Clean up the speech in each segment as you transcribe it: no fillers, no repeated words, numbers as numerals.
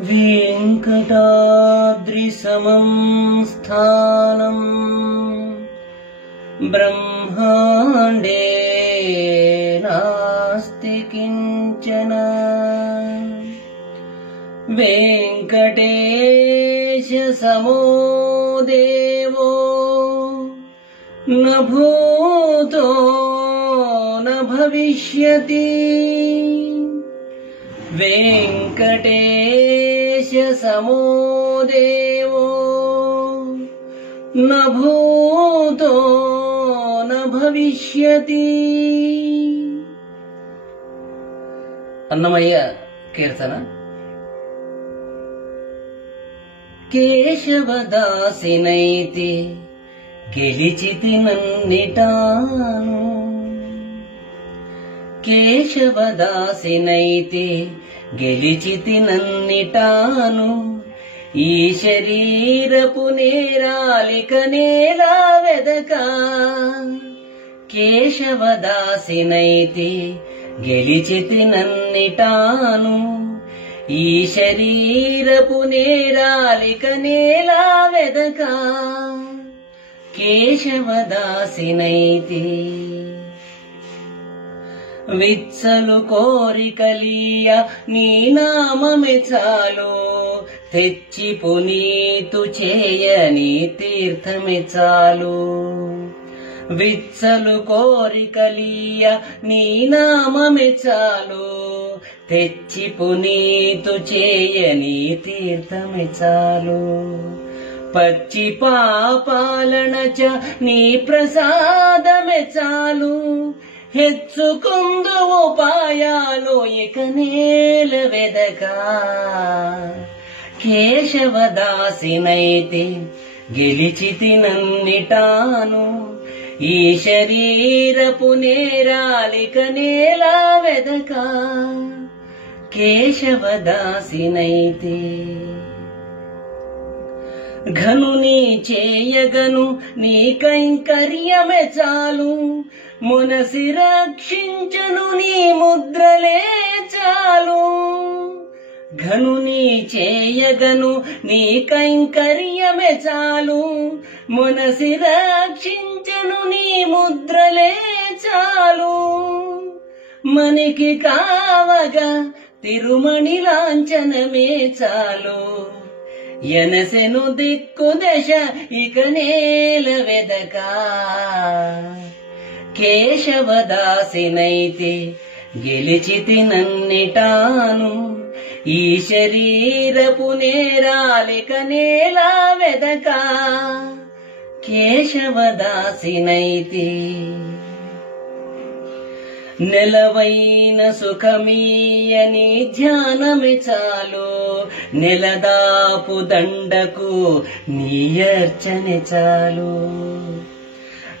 वेङ्कटाद्रिसमं स्थानम् ब्रह्माण्डे नास्ति किञ्चन। वेङ्कटेश समो देवो न भूतो न भविष्यति। वेङ्कटेश समो देवो न भूतो न भविष्यति। అన్నమయ్య కీర్తన. కేశవదాసినైతి గెలిచితి నన్నిటాను. కేశవదాసినైతి గెలిచితి నన్నిటాను. ఈ శరీరపు నేరాలిక నేలా వెదక. కేశవదాసినైతి గెలిచితి నన్నిటాను. ఈ శరీరపు నేరాలిక నేలా వెదక. కేశవదాసినైతి విత్సలు కోరికలీయ నీ నామమే చాలు. తెచ్చి పునీతు చేయని తీర్థమే చాలు. విత్సలు కోరికలీయ నీ నామమే చాలు. తెచ్చి పునీతు చేయని తీర్థమే చాలు. పచ్చి పాపాలనచ నీ ప్రసాదమే చాలు. హెచ్చుకుందు ఉపాయాలు ఇక నేల వెదక. కేశవదాసినైతి గెలిచితి నన్నిటాను. ఈ శరీరపు నేరాలిక నేలా వెదక. కేశవదాసినైతి ఘనుని చేయగను నీ కైంకర్యమే చాలు. మునసి రక్షించను నీ ముద్రలే చాలు. ఘనుని చేయగను నీ కైంకర్యమే చాలు. మునసి రక్షించను నీ ముద్రలే చాలు. మనికి కావగా తిరుమణి లాంఛనమే చాలు. ఎనసెను దిక్కు దశ ఇక నేల వెదక. కేశవదాసినైతి గెలిచితి నన్నిటాను. ఈ శరీరపు నేరాలిక నేలా వెదక. కేశవదాసినైతి నెలవైన సుఖమీయని ధ్యానమే చాలు. నెలదాపు దండకు నీ అర్చనే చాలు.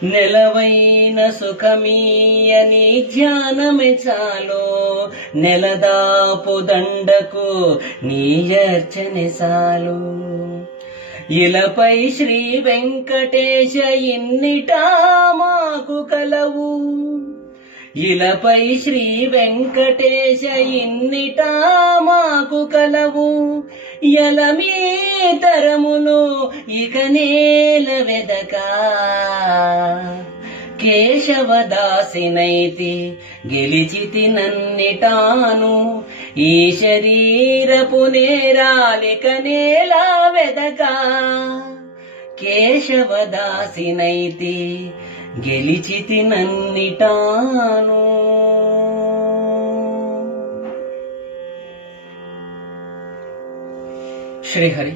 నెలవైన సుఖమీయని ధ్యానమే చాలు. నెలదాపు దండకు నీ అర్చనే చాలు. ఇలపై శ్రీ వెంకటేశ ఇన్నిటా మాకు కలవు. ఇలపై శ్రీ వెంకటేశ ఇన్నిటా మాకు కలవు. ఎలమీ తరములు ఇక నేల వెదక. కేశవదాసినైతి గెలిచితి నన్నిటాను. ఈ శరీరపు నేరాలిక నేలా వెదక. కేశవదాసినైతి గెలిచితి నన్నిటాను. శ్రీహరి.